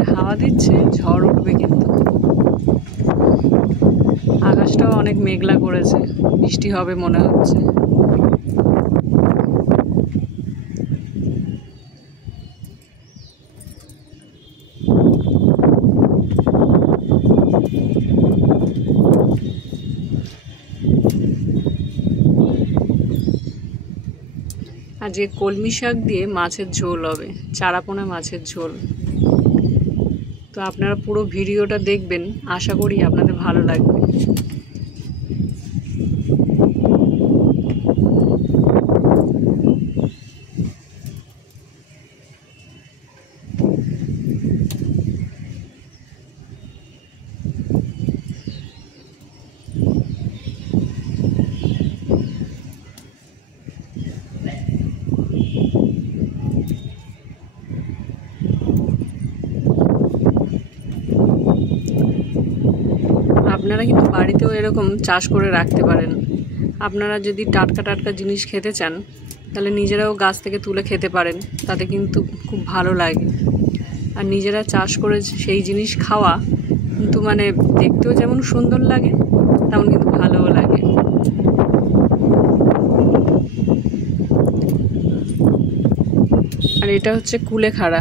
যা হাওয়া দিচ্ছে ঝড় উঠবে কিন্তু। আকাশটাও অনেক মেঘলা করেছে, বৃষ্টি হবে মনে হচ্ছে। আজকে কলমি শাক দিয়ে মাছের ঝোল হবে, চারাপোনা মাছের ঝোল। তো আপনারা পুরো ভিডিওটা দেখবেন, আশা করি আপনাদের ভালো লাগবে। আপনারা কিন্তু বাড়িতেও এরকম চাষ করে রাখতে পারেন। আপনারা যদি টাটকা টাটকা জিনিস খেতে চান তাহলে নিজেরাও গাছ থেকে তুলে খেতে পারেন, তাতে কিন্তু খুব ভালো লাগে। আর নিজেরা চাষ করে সেই জিনিস খাওয়া কিন্তু মানে দেখতেও যেমন সুন্দর লাগে তেমন কিন্তু ভালোও লাগে। আর এটা হচ্ছে কুলেখাড়া।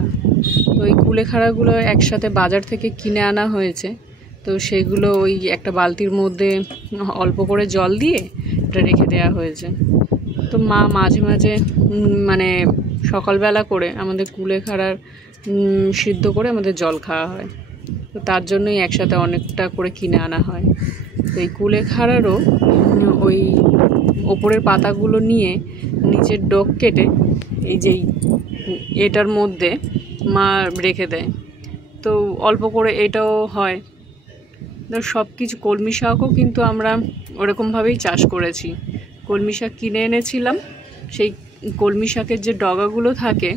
তো এই কুলেখাড়াগুলো একসাথে বাজার থেকে কিনে আনা হয়েছে। তো সেগুলো ওই একটা বালতির মধ্যে অল্প করে জল দিয়ে এটা রেখে দেওয়া হয়েছে। তো মা মাঝে মাঝে মানে সকালবেলা করে আমাদের কুলেখাড়ার সিদ্ধ করে আমাদের জল খাওয়া হয়। তো তার জন্যই একসাথে অনেকটা করে কিনে আনা হয়। তো এই কুলেখাড়ারও ওই ওপরের পাতাগুলো নিয়ে নিচের ডোক কেটে এই যেই এটার মধ্যে মা রেখে দেয়। তো অল্প করে এটাও হয়। সব কিছু কলমি শাকও কিন্তু আমরা ওরকমভাবেই চাষ করেছি। কলমি শাক কিনে এনেছিলাম, সেই কলমি শাকের যে ডগাগুলো থাকে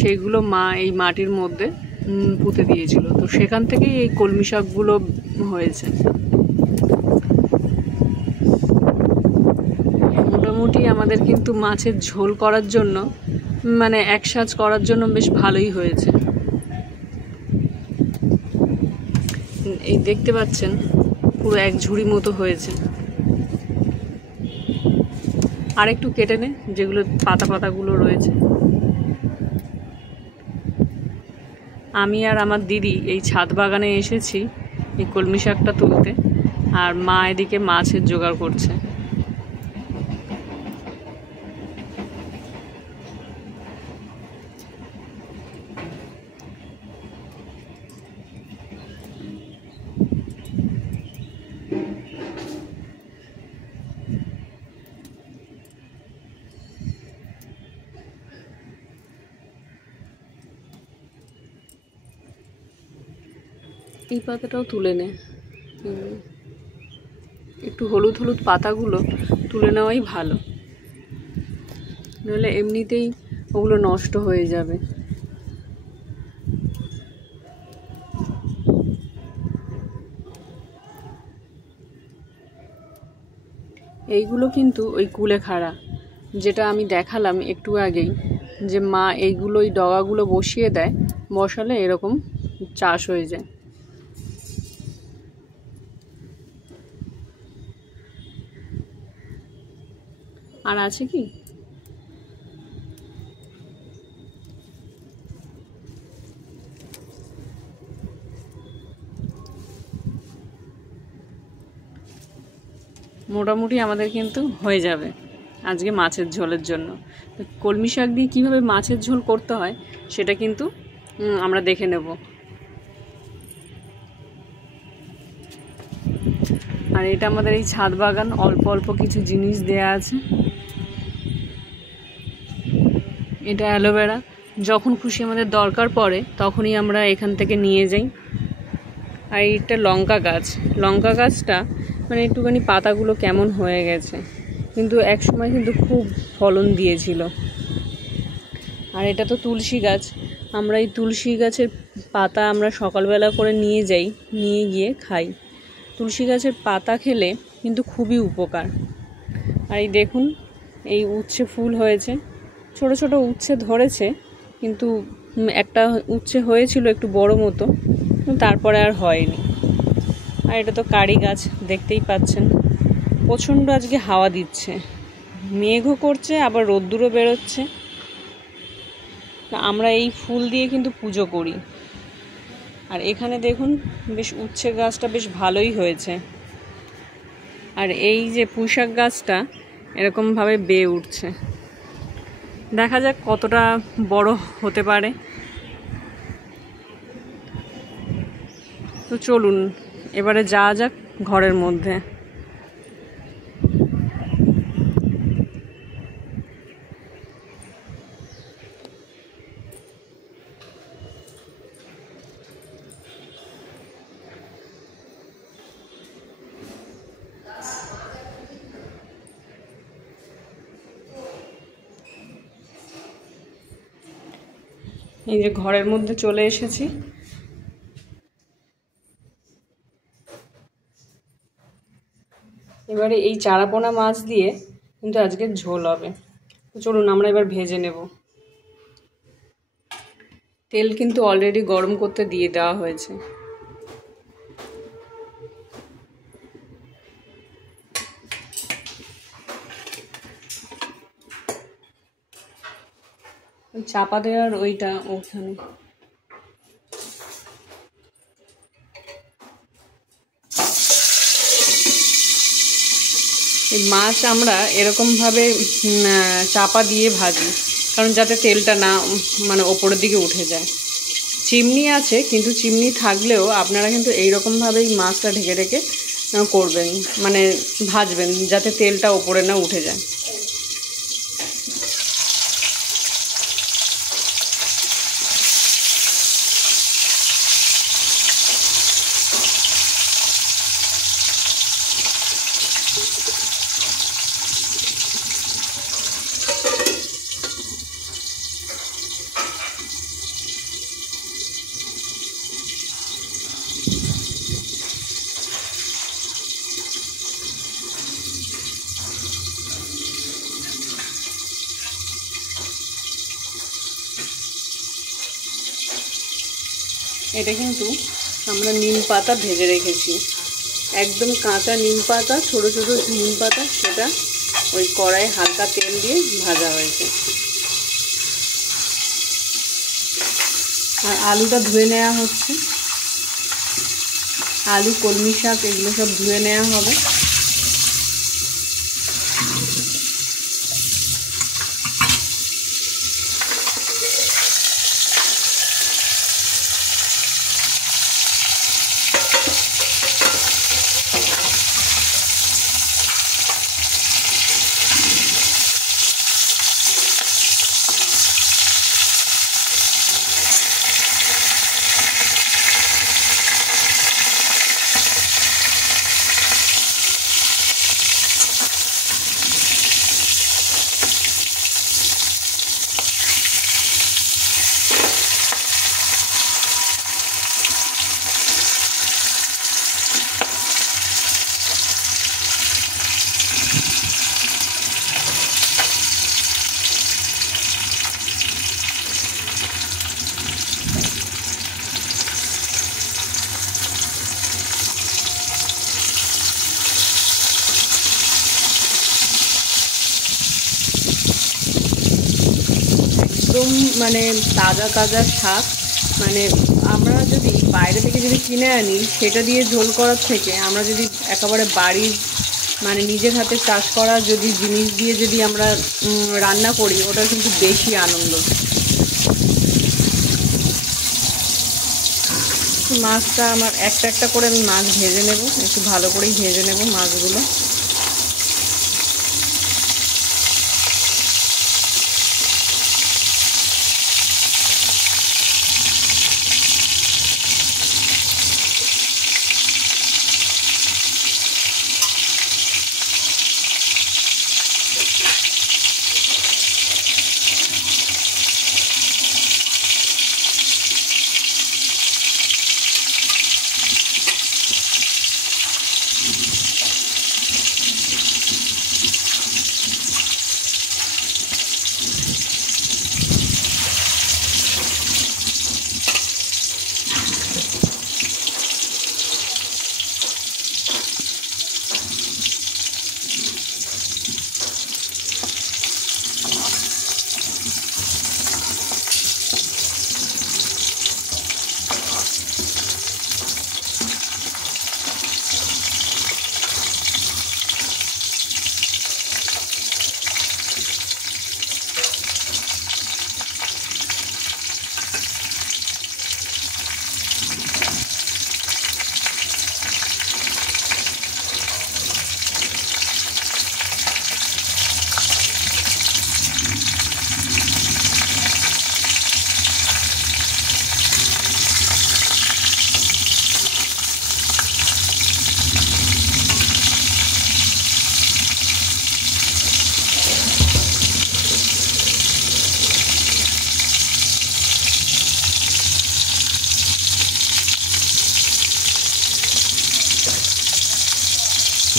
সেইগুলো মা এই মাটির মধ্যে পুঁতে দিয়েছিল। তো সেখান থেকেই এই কলমি শাকগুলো হয়েছে। মোটামুটি আমাদের কিন্তু মাছের ঝোল করার জন্য মানে এক সাজ করার জন্য বেশ ভালোই হয়েছে। এই দেখতে পাচ্ছেন পুরো এক ঝুড়ি মতো হয়েছে। আর একটু কেটে নে যেগুলো পাতাগুলো রয়েছে। আমি আর আমার দিদি এই ছাদ বাগানে এসেছি এই কলমি শাকটা তুলতে, আর মা এদিকে মাছের জোগাড় করছে। এই পাতাটাও তুলে নে, একটু হলুদ হলুদ পাতাগুলো তুলে নেওয়াই ভালো, নইলে এমনিতেই ওগুলো নষ্ট হয়ে যাবে। এইগুলো কিন্তু ওই কুলেখাড়া, যেটা আমি দেখালাম একটু আগেই, যে মা এইগুলো ওই ডগাগুলো বসিয়ে দেয়, বসালে এরকম চাষ হয়ে যায়। আর আছে কি? মোটামুটি আমাদের কিন্তু হয়ে যাবে আজকে মাছের ঝোলের জন্য। তো কলমি শাক দিয়ে কীভাবে মাছের ঝোল করতে হয় সেটা কিন্তু আমরা দেখে নেব। আর এটা আমাদের এই ছাদ বাগান, অল্প অল্প কিছু জিনিস দেয়া আছে। এটা অ্যালোভেরা, যখন খুশি আমাদের দরকার পড়ে তখনই আমরা এখান থেকে নিয়ে যাই। আর এটা লঙ্কা গাছ, লঙ্কা গাছটা মানে একটুখানি পাতাগুলো কেমন হয়ে গেছে, কিন্তু এক সময় কিন্তু খুব ফলন দিয়েছিল। আর এটা তো তুলসী গাছ, আমরা এই তুলসী গাছের পাতা আমরা সকালবেলা করে নিয়ে যাই, নিয়ে গিয়ে খাই। তুলসী গাছের পাতা খেলে কিন্তু খুবই উপকার। আর এই দেখুন এই উচ্ছে ফুল হয়েছে, ছোট ছোট উচ্ছে ধরেছে, কিন্তু একটা উচ্ছে হয়েছিল একটু বড় মতো, তারপরে আর হয়নি। আর এটা তো কারি গাছ, দেখতেই পাচ্ছেন। প্রচণ্ড আজকে হাওয়া দিচ্ছে, মেঘও করছে, আবার রোদ্দুরও বেরোচ্ছে। আমরা এই ফুল দিয়ে কিন্তু পুজো করি। আর এখানে দেখুন বেশ উচ্ছে গাছটা বেশ ভালোই হয়েছে। আর এই যে পুঁইশাক গাছটা এরকমভাবে বেয়ে উঠছে, দেখা যাক কতটা বড় হতে পারে। তো চলুন এবারে যাওয়া যাক ঘরের মধ্যে। এই যে ঘরের মধ্যে চলে এসেছি। এবারে এই চারাপোনা মাছ দিয়ে কিন্তু আজকে ঝোল হবে। তো চলুন আমরা এবার ভেজে নেব। তেল কিন্তু অলরেডি গরম করতে দিয়ে দেওয়া হয়েছে। চাপা দেওয়ার ওইটা ওখানে। এই মাছ আমরা এরকমভাবে চাপা দিয়ে ভাজি, কারণ যাতে তেলটা না মানে ওপরের দিকে উঠে যায়। চিমনি আছে, কিন্তু চিমনি থাকলেও আপনারা কিন্তু এইরকমভাবেই মাছটা ঢেকে ঢেকে করবেন, মানে ভাজবেন, যাতে তেলটা ওপরে না উঠে যায়। এটা কিন্তু আমরা নিম পাতা ভেজে রেখেছি, একদম কাঁচা নিম পাতা, ছোটো ছোটো নিম পাতা, সেটা ওই কড়াইয়ে হালকা তেল দিয়ে ভাজা হয়েছে। আর আলুটা ধুয়ে নেওয়া হচ্ছে, আলু, কলমি শাক এগুলো সব ধুয়ে নেওয়া হবে। একদম মানে তাজা তাজা শাক, মানে আমরা যদি বাইরে থেকে যদি কিনে আনি সেটা দিয়ে ঝোল করার থেকে আমরা যদি একেবারে বাড়ির মানে নিজের হাতে চাষ করা যদি জিনিস দিয়ে যদি আমরা রান্না করি, ওটা কিন্তু বেশি আনন্দ। মাছটা আমার একটা একটা করে আমি মাছ ভেজে নেব, একটু ভালো করেই ভেজে নেব মাছগুলো।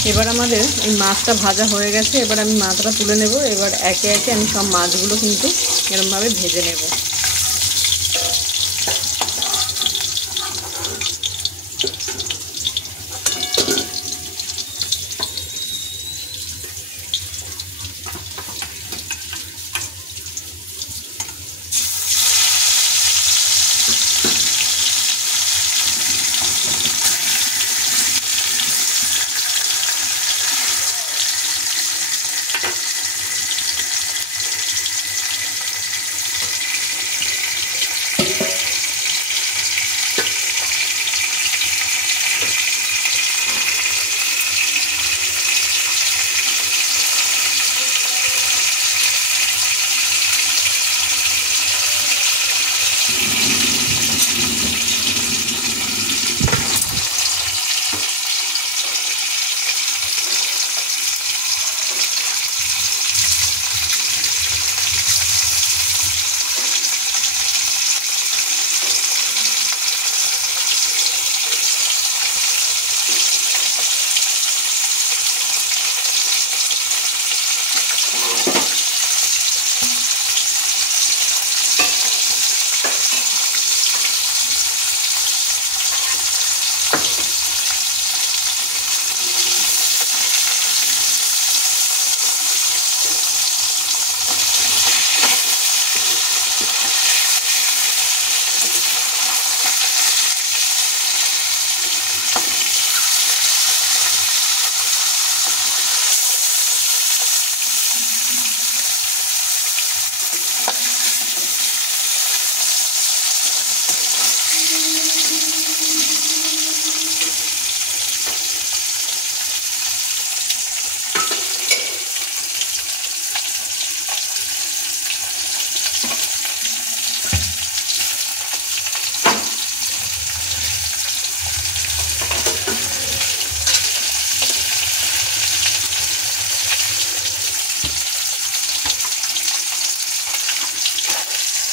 এবার আমাদের এই মাছটা ভাজা হয়ে গেছে। এবার আমি মাছটা তুলে নেব। এবার একে একে আমি সব মাছগুলো কিন্তু এরকমভাবে ভেজে নেব।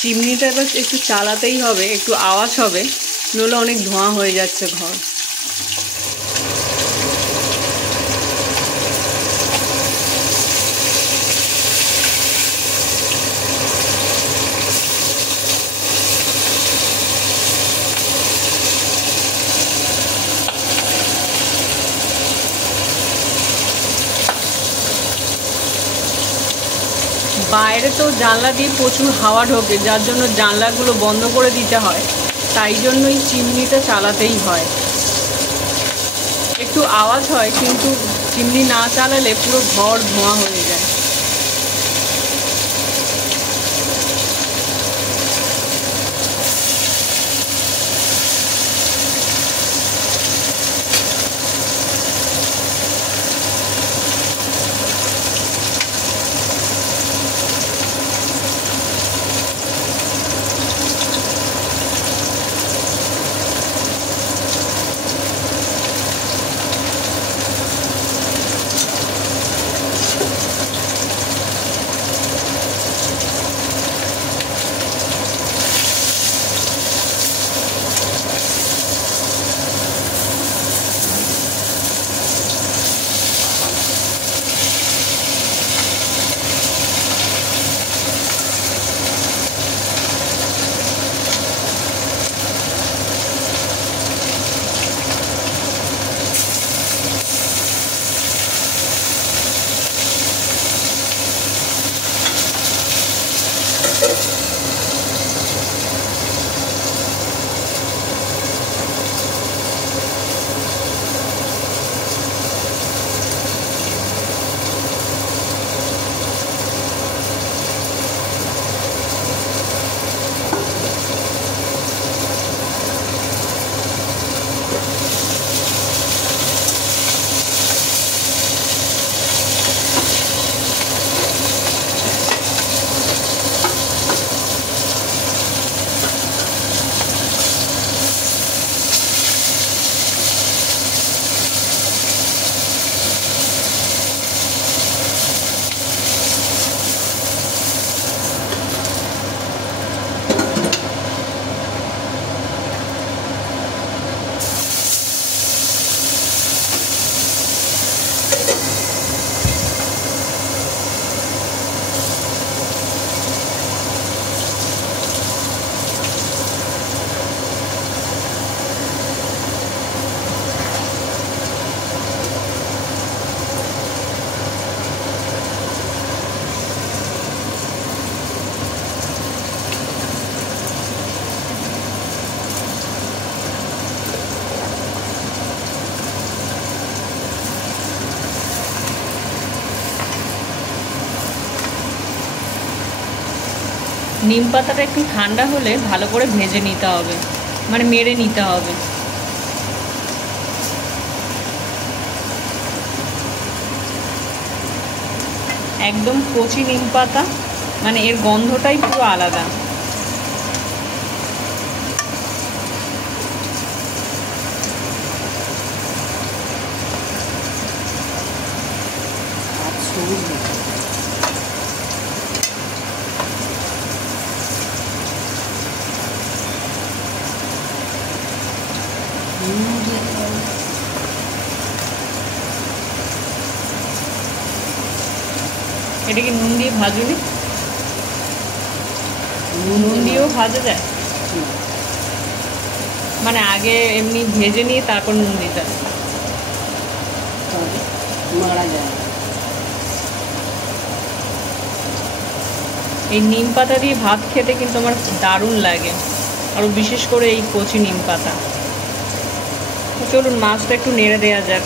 চিমনিটা এবার একটু চালাতেই হবে, একটু আওয়াজ হবে, নইলে অনেক ধোঁয়া হয়ে যাচ্ছে ঘর। বাইরে তো জানলা দিয়ে প্রচুর হাওয়া ঢোকে, যার জন্য জানলাগুলো বন্ধ করে দিতে হয়। তাই জন্যই চিমনিটা চালাতেই হয়। একটু আওয়াজ হয়, কিন্তু চিমনি না চালালে পুরো ঘর ধোঁয়া হয়ে যায়। নিম পাতাটা একটু ঠান্ডা হলে ভালো করে ভেজে নিতে হবে, মানে মেরে নিতে হবে। একদম কচি নিম পাতা, মানে এর গন্ধটাই পুরো আলাদা। এটা কি নুন দিয়ে ভাজুনি? নুন দিয়েও ভাজা যায়, মানে আগে এমনি ভেজে নিয়ে তারপর নুন দিতে মারা যায়। এই নিম পাতা দিয়ে ভাত খেতে কিন্তু আমার দারুণ লাগে, আরও বিশেষ করে এই কচি নিম পাতা। চলুন মাছটা একটু নেড়ে দেওয়া যাক।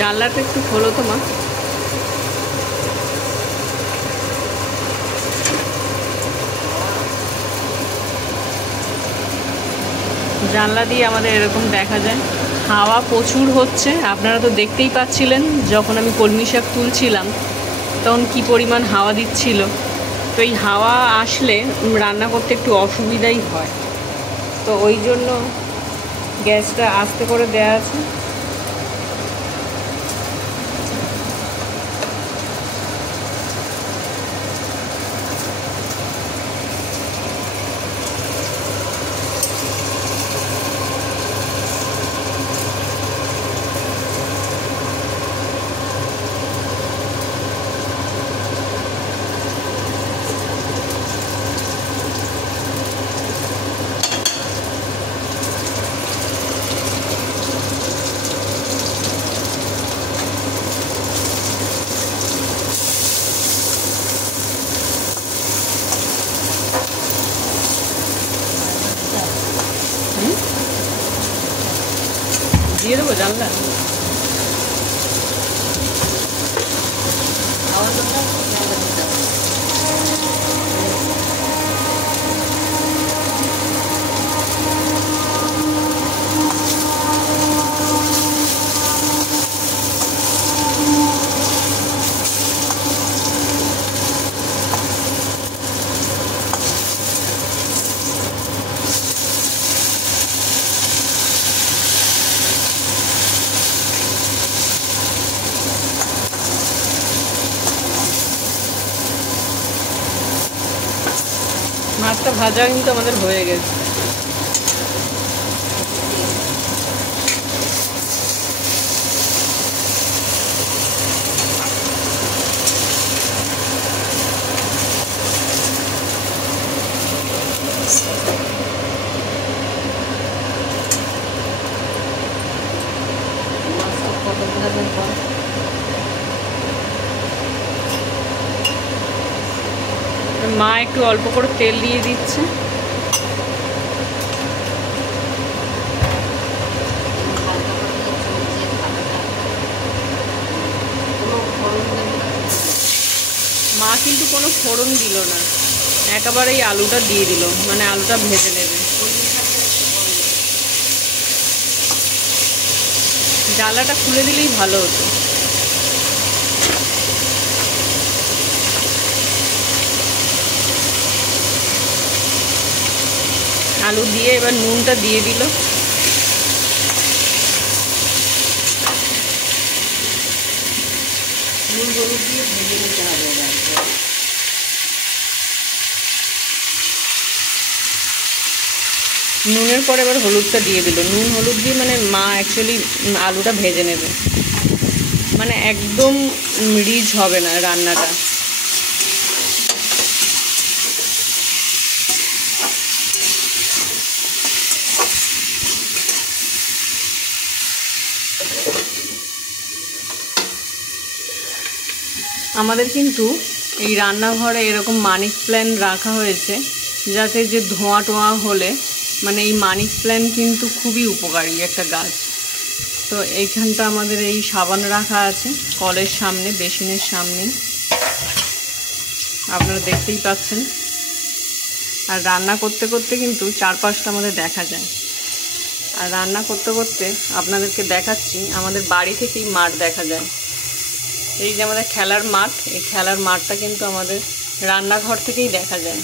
জানলাটা একটু খোলো তো মা। জানলা দিয়ে আমাদের এরকম দেখা যায়, হাওয়া প্রচুর হচ্ছে। আপনারা তো দেখতেই পাচ্ছিলেন যখন আমি কলমি শাক তুলছিলাম তখন কি পরিমাণ হাওয়া দিচ্ছিল। তো এই হাওয়া আসলে রান্না করতে একটু অসুবিধাই হয়, তো ওই জন্য গ্যাসটা আস্তে করে দেওয়া আছে। দিয়ে দেবো জানলা। মাছটা ভাজা কিন্তু আমাদের হয়ে গেছে। মা একটু অল্প করে তেল দিয়ে দিচ্ছে। মা কিন্তু কোনো ফোড়ন দিল না, একেবারে এই আলুটা দিয়ে দিল, মানে আলুটা ভেজে নেবে। জানলাটা খুলে দিলেই ভালো হতো। আলু দিয়ে এবার নুনটা দিয়ে দিল। নুন হলুদ দিয়ে ভেজে নিতে হবে। নুনের পরে এবার হলুদটা দিয়ে দিল। নুন হলুদ দিয়ে মানে মা অ্যাকচুয়ালি আলুটা ভেজে নেবে, মানে একদম রিচ হবে না রান্নাটা। আমাদের কিন্তু এই রান্নাঘরে এরকম মানি প্ল্যান্ট রাখা হয়েছে, যাতে যে ধোঁয়া টোঁয়া হলে মানে এই মানি প্ল্যান্ট কিন্তু খুবই উপকারী একটা গাছ। তো এইখানটা আমাদের এই সাবান রাখা আছে কলের সামনে, বেসিনের সামনে, আপনারা দেখতেই পাচ্ছেন। আর রান্না করতে করতে কিন্তু চারপাশটা আমাদের দেখা যায়। আর রান্না করতে করতে আপনাদেরকে দেখাচ্ছি, আমাদের বাড়ি থেকেই মাঠ দেখা যায়। এই যে আমাদের খেলার মাঠ, এই খেলার মাঠটা কিন্তু আমাদের রান্নাঘর থেকেই দেখা যায়।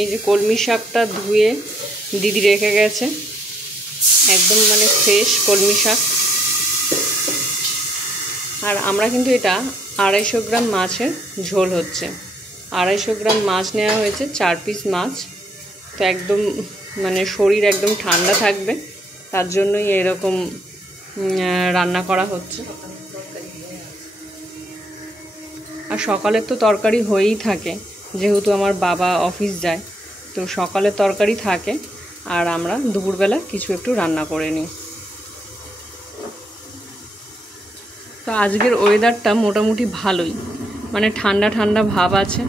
এই যে কলমি শাকটা ধুয়ে দিদি রেখে গেছে, একদম মানে ফ্রেশ কলমি শাক। আর আমরা কিন্তু এটা 250 গ্রাম মাছের ঝোল হচ্ছে। 250 গ্রাম মাছ নেওয়া হয়েছে, 4 পিস মাছ। তো একদম মানে শরীর একদম ঠান্ডা থাকবে, তার জন্যই এরকম রান্না করা হচ্ছে। আর সকালের তো তরকারি হয়েই থাকে, যেহেতু আমার বাবা অফিস যায়, তো সকালের তরকারি থাকে। আর আমরা দুপুরবেলা কিছু একটু রান্না করে নিই। তো আজকের ওয়েদারটা মোটামুটি ভালোই, মানে ঠান্ডা ঠান্ডা ভাব আছে।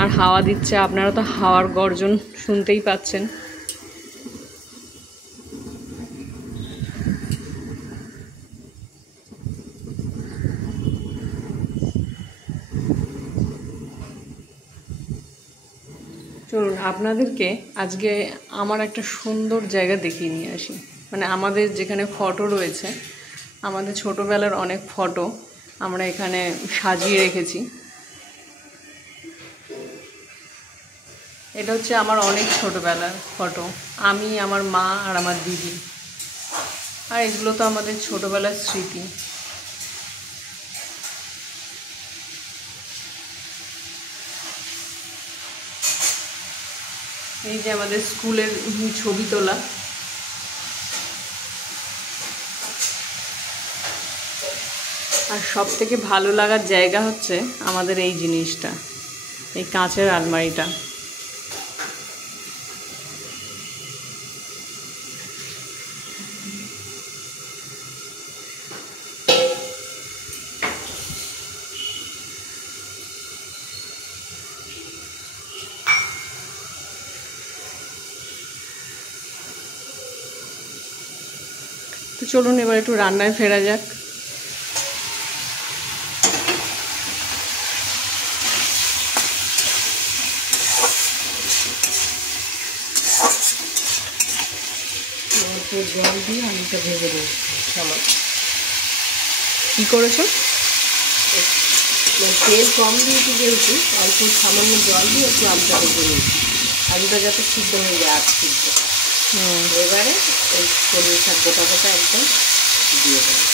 আর হাওয়া দিচ্ছে, আপনারা তো হাওয়ার গর্জন শুনতেই পাচ্ছেন। চলুন আপনাদেরকে আজকে আমার একটা সুন্দর জায়গা দেখিয়ে নিয়ে আসি। মানে আমাদের যেখানে ফটো রয়েছে, আমাদের ছোটোবেলার অনেক ফটো আমরা এখানে সাজিয়ে রেখেছি। এটা হচ্ছে আমার অনেক ছোটোবেলার ফটো, আমি, আমার মা আর আমার দিদি। আর এগুলো তো আমাদের ছোটোবেলার স্মৃতি। এই যে আমাদের স্কুলের ছবি তোলা। আর সব থেকে ভালো লাগার জায়গা হচ্ছে আমাদের এই জিনিসটা, এই কাঁচের আলমারিটা। তো চলুন এবার একটু রান্নায় ফেরা যাক। জল দিয়ে আলুটা ভেজে নেব। কী করেছো? তেল কম দিয়েছি যেহেতু, অল্প সামান্য জল দিয়ে একটু আলুটা ভেজে নিয়েছি। আলুটা যাতে সিদ্ধ হয়ে যায়, আট সিদ্ধ। এবারে ওই কলমি শাক গোটা গোটা একদম দিয়ে দেবো।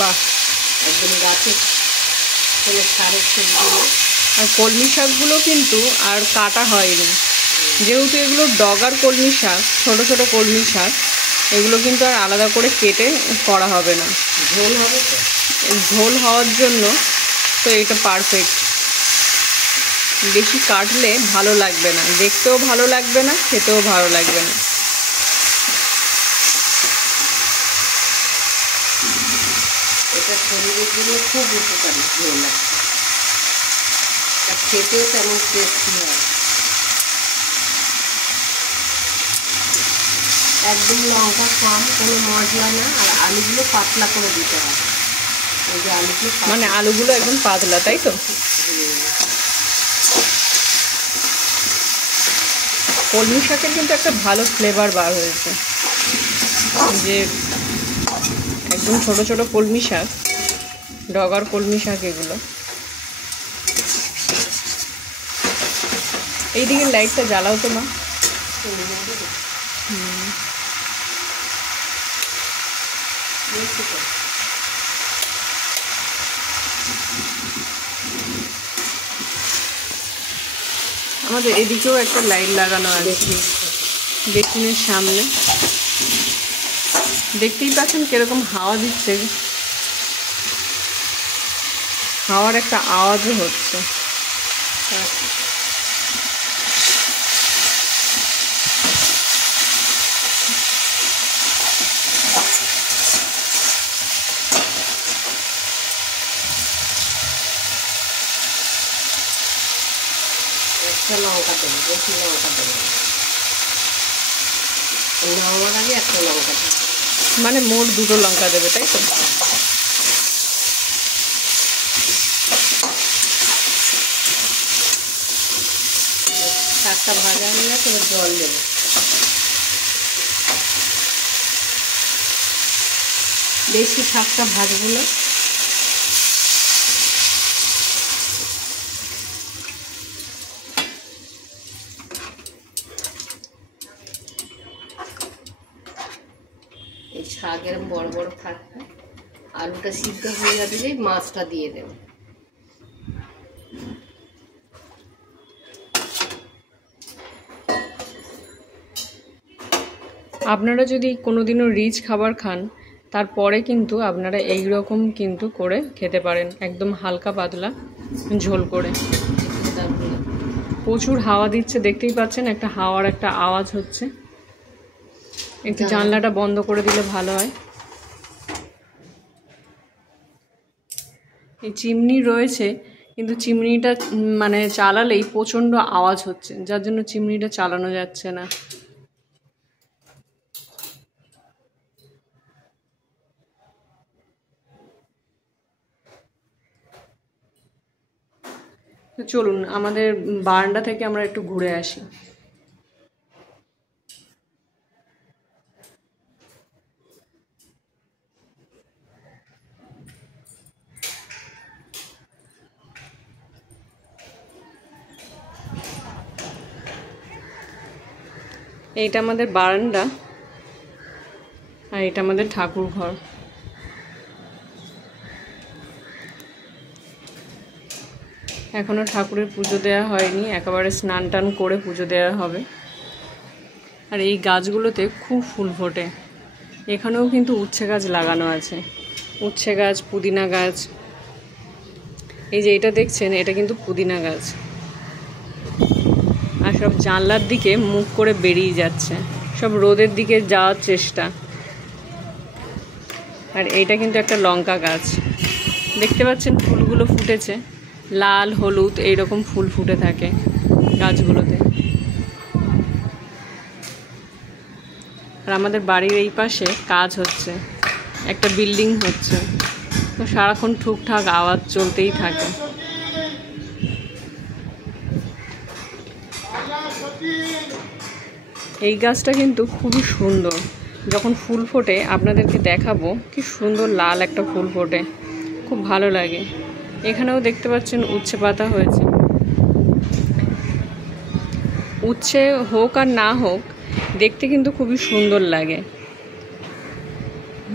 বাহ, একদম গাছে ফেলে সারের সবজি। আর কলমি শাকগুলো কিন্তু আর কাটা হয়নি, যেহেতু এগুলো ডগার কলমি শাক, ছোটো ছোটো কলমি শাক, এগুলো কিন্তু আর আলাদা করে কেটে করা হবে না। ঝোল হবে তো, ঝোল হওয়ার জন্য তো এটা পারফেক্ট। বেশি কাটলে ভালো লাগবে না, দেখতেও ভালো লাগবে না, খেতেও ভালো লাগবে না। এটা শরীরের জন্য খুব উপকারী ঝোল আছে, আর খেতেও তেমন টেস্টি হয়। একদম লঙ্কা কম, কোনো মশলা না। আর আলুগুলো পাতলা করে দিতে হবে। ওই যে আলুগুলো মানে আলুগুলো একদম পাতলা, তাই তো? কলমি শাকের কিন্তু একটা ভালো ফ্লেভার বার হয়েছে, যে একদম ছোটো ছোটো কলমি শাক, ডগার কলমি শাক এগুলো। এই দিকে লাইটটা জ্বালাও তো মা। আমাদের এদিকেও একটা লাইট লাগানো আছে বেসিনের সামনে। দেখতেই পাচ্ছেন কিরকম হাওয়া দিচ্ছে, হাওয়ার একটা আওয়াজও হচ্ছে। একটা লঙ্কা দেবো, বেশি লঙ্কা দেবো, নামার আগে একটা লঙ্কা দেবো। মানে মোট 2টো লঙ্কা দেবে, তাই তো? শাকটা ভাজা হয়ে গেছে, এবার জল দেবো। বেশি শাকটা ভাজবো না, এই শাক এরকম বড় বড় থাকবে। আলুটা সিদ্ধ হয়ে যাবে, যে মাছটা দিয়ে দেবো। আপনারা যদি কোনোদিনও রিচ খাবার খান, তারপরে কিন্তু আপনারা এই রকম কিন্তু করে খেতে পারেন, একদম হালকা পাতলা ঝোল করে। প্রচুর হাওয়া দিচ্ছে, দেখতেই পাচ্ছেন একটা হাওয়ার একটা আওয়াজ হচ্ছে। একটু জানলাটা বন্ধ করে দিলে ভালো হয়। এই চিমনি রয়েছে, কিন্তু চিমনিটা মানে চালালেই প্রচণ্ড আওয়াজ হচ্ছে, যার জন্য চিমনিটা চালানো যাচ্ছে না। তো চলুন আমাদের বারান্দা থেকে আমরা একটু ঘুরে আসি। এইটা আমাদের বারান্দা, আর এটা আমাদের ঠাকুর ঘর। এখনো ঠাকুরের পুজো দেওয়া হয়নি, একেবারে স্নান টান করে পুজো দেওয়া হবে। আর এই গাছগুলোতে খুব ফুল ফোটে। এখানেও কিন্তু উচ্ছে গাছ লাগানো আছে, উচ্ছে গাছ, পুদিনা গাছ। এই যে এটা দেখছেন, এটা কিন্তু পুদিনা গাছ। আর সব জানলার দিকে মুখ করে বেরিয়ে যাচ্ছে, সব রোদের দিকে যাওয়ার চেষ্টা। আর এইটা কিন্তু একটা লঙ্কা গাছ, দেখতে পাচ্ছেন ফুলগুলো ফুটেছে, লাল হলুদ এইরকম ফুল ফুটে থাকে গাছগুলোতে। আর আমাদের বাড়ির এই পাশে কাজ হচ্ছে, একটা বিল্ডিং হচ্ছে, তো সারাক্ষণ ঠুকঠাক আওয়াজ চলতেই থাকে। এই গাছটা কিন্তু খুবই সুন্দর, যখন ফুল ফোটে আপনাদেরকে দেখাবো, কি সুন্দর লাল একটা ফুল ফোটে, খুব ভালো লাগে। এখানেও দেখতে পাচ্ছেন উচ্ছে পাতা হয়েছে। উচ্ছে হোক আর না হোক, দেখতে কিন্তু খুবই সুন্দর লাগে।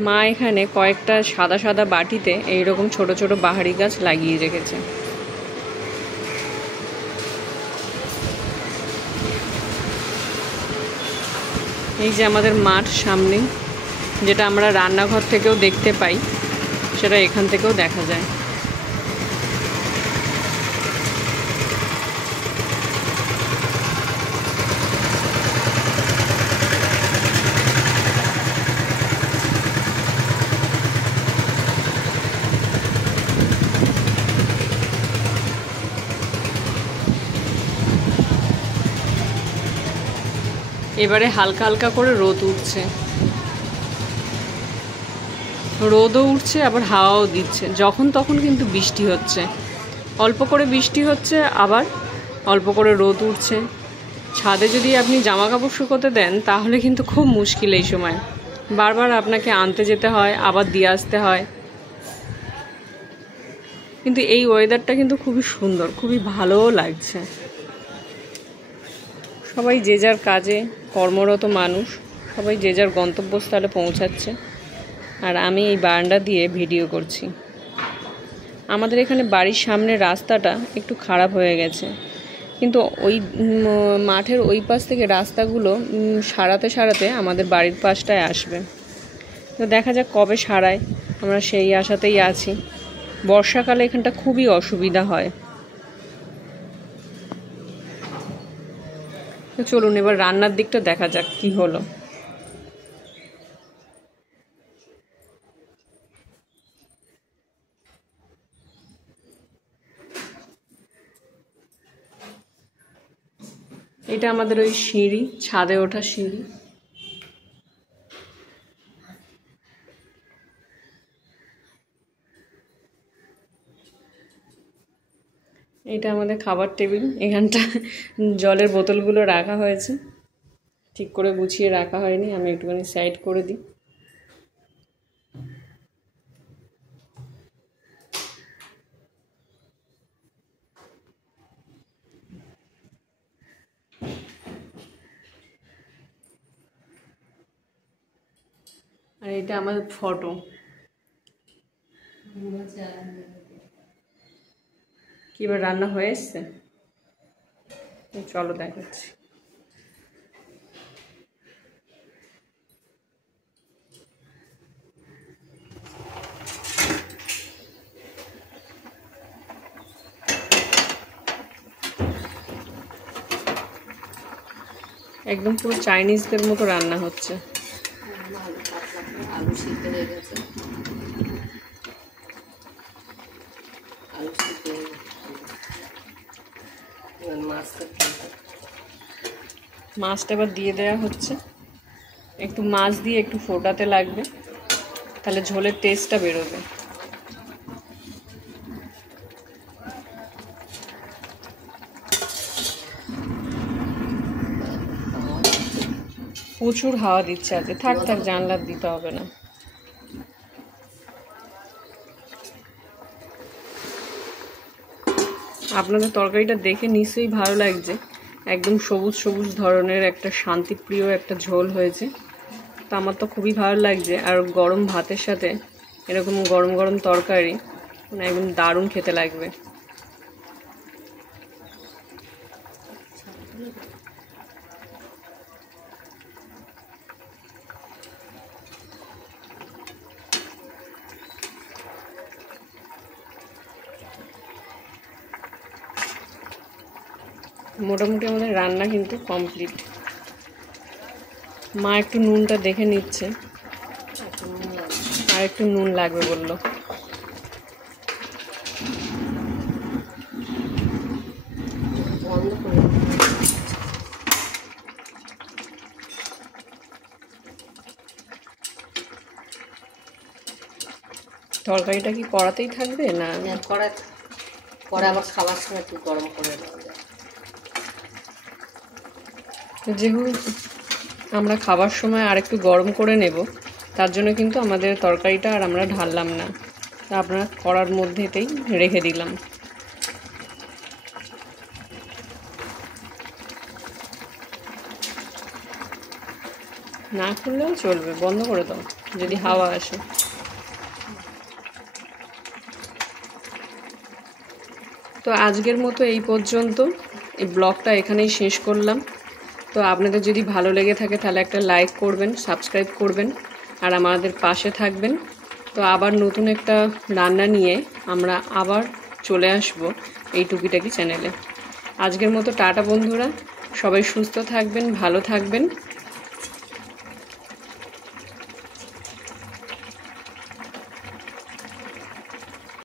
মা এখানে কয়েকটা সাদা সাদা বাটিতে এইরকম ছোট ছোট বাহারি গাছ লাগিয়ে রেখেছে। এই যে আমাদের মাঠ সামনে, যেটা আমরা রান্নাঘর থেকেও দেখতে পাই, সেটা এখান থেকেও দেখা যায়। এবারে হালকা হালকা করে রোদ উঠছে, রোদও উঠছে আবার হাওয়াও দিচ্ছে। যখন তখন কিন্তু বৃষ্টি হচ্ছে, অল্প করে বৃষ্টি হচ্ছে, আবার অল্প করে রোদ উঠছে। ছাদে যদি আপনি জামা কাপড় শুকোতে দেন, তাহলে কিন্তু খুব মুশকিল। এই সময় বারবার আপনাকে আনতে যেতে হয়, আবার দিয়ে আসতে হয়। কিন্তু এই ওয়েদারটা কিন্তু খুবই সুন্দর, খুবই ভালোও লাগছে। সবাই যে যার কাজে কর্মরত মানুষ, সবাই যে যার গন্তব্যস্থলে পৌঁছাচ্ছে, আর আমি এই বারান্দা দিয়ে ভিডিও করছি। আমাদের এখানে বাড়ির সামনে রাস্তাটা একটু খারাপ হয়ে গেছে, কিন্তু ওই মাঠের ওই পাশ থেকে রাস্তাগুলো সারাতে আমাদের বাড়ির পাশটায় আসবে। তো দেখা যাক কবে সারায়, আমরা সেই আশাতেই আছি। বর্ষাকালে এখানটা খুবই অসুবিধা হয়। তো চলুন এবার রান্নার দিকটা দেখা যাক কি হলো। এটা আমাদের ওই সিঁড়ি, ছাদে ওঠা সিঁড়ি। এটা আমাদের খাবার টেবিল। এখানটা জলের বোতলগুলো রাখা হয়েছে, ঠিক করে গুছিয়ে রাখা হয়নি, আমি একটুখানি সাইড করে দিই। আর এটা আমার ফটো। কি এবার রান্না হয়ে এসছে? চলো দেখাচ্ছি। একদম পুরো চাইনিজদের মতো রান্না হচ্ছে। আলু সিদ্ধ হয়ে গেছে, আলু সিদ্ধ হয়ে গেছে। মাছটা এবার দিয়ে দেওয়া হচ্ছে। একটু মাছ দিয়ে একটু ফোটাতে লাগবে, তাহলে ঝোলের টেস্টটা বেরোবে। প্রচুর হাওয়া দিচ্ছে আজকে। থাক জানলার দিতে হবে না। আপনাদের তরকারিটা দেখে নিশ্চয়ই ভালো লাগছে। একদম সবুজ সবুজ ধরনের একটা শান্তিপ্রিয় একটা ঝোল হয়েছে। তো আমার তো খুবই ভালো লাগছে। আর গরম ভাতের সাথে এরকম গরম গরম তরকারি মানে একদম দারুণ খেতে লাগবে। মোটামুটি আমাদের রান্না কিন্তু কমপ্লিট। মা একটু নুনটা দেখে নিচ্ছে, আর একটু নুন লাগবে বললো। তরকারিটা কি কড়াতেই থাকবে না? পরে আবার খাবার সময় একটু গরম করে দেওয়া যায়। যেহেতু আমরা খাবার সময় আর একটু গরম করে নেব, তার জন্য কিন্তু আমাদের তরকারিটা আর আমরা ঢাললাম না, তা আপনারা কড়ার মধ্যেতেই রেখে দিলাম। না খুললেও চলবে, বন্ধ করে দাও যদি হাওয়া আসে। তো আজকের মতো এই পর্যন্ত, এই ব্লগটা এখানেই শেষ করলাম। তো আপনাদের যদি ভালো লেগে থাকে তাহলে একটা লাইক করবেন, সাবস্ক্রাইব করবেন, আর আমাদের পাশে থাকবেন। তো আবার নতুন একটা রান্না নিয়ে আমরা আবার চলে আসব এই টুকিটাকি চ্যানেলে। আজকের মতো টাটা বন্ধুরা, সবাই সুস্থ থাকবেন, ভালো থাকবেন।